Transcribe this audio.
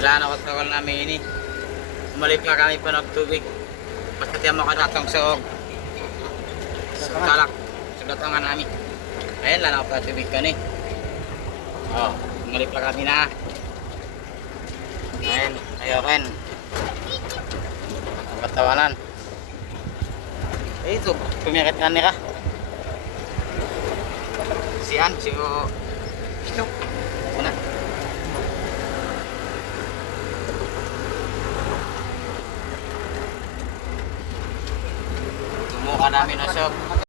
Wala na kasakal namin ini. Umalip ka kami pa nagtubig. Basta tiyan mo katatong soog. Talak. Sugatangan namin. Ayan, lana pa tubig ka ni. Oh, umalip ka kami na. Ayan, ayokin. Ang katawanan. Eh, ito, pumirakit nga ni ka. Sian, sigo. Ito. Una. Tumuka namin na sob.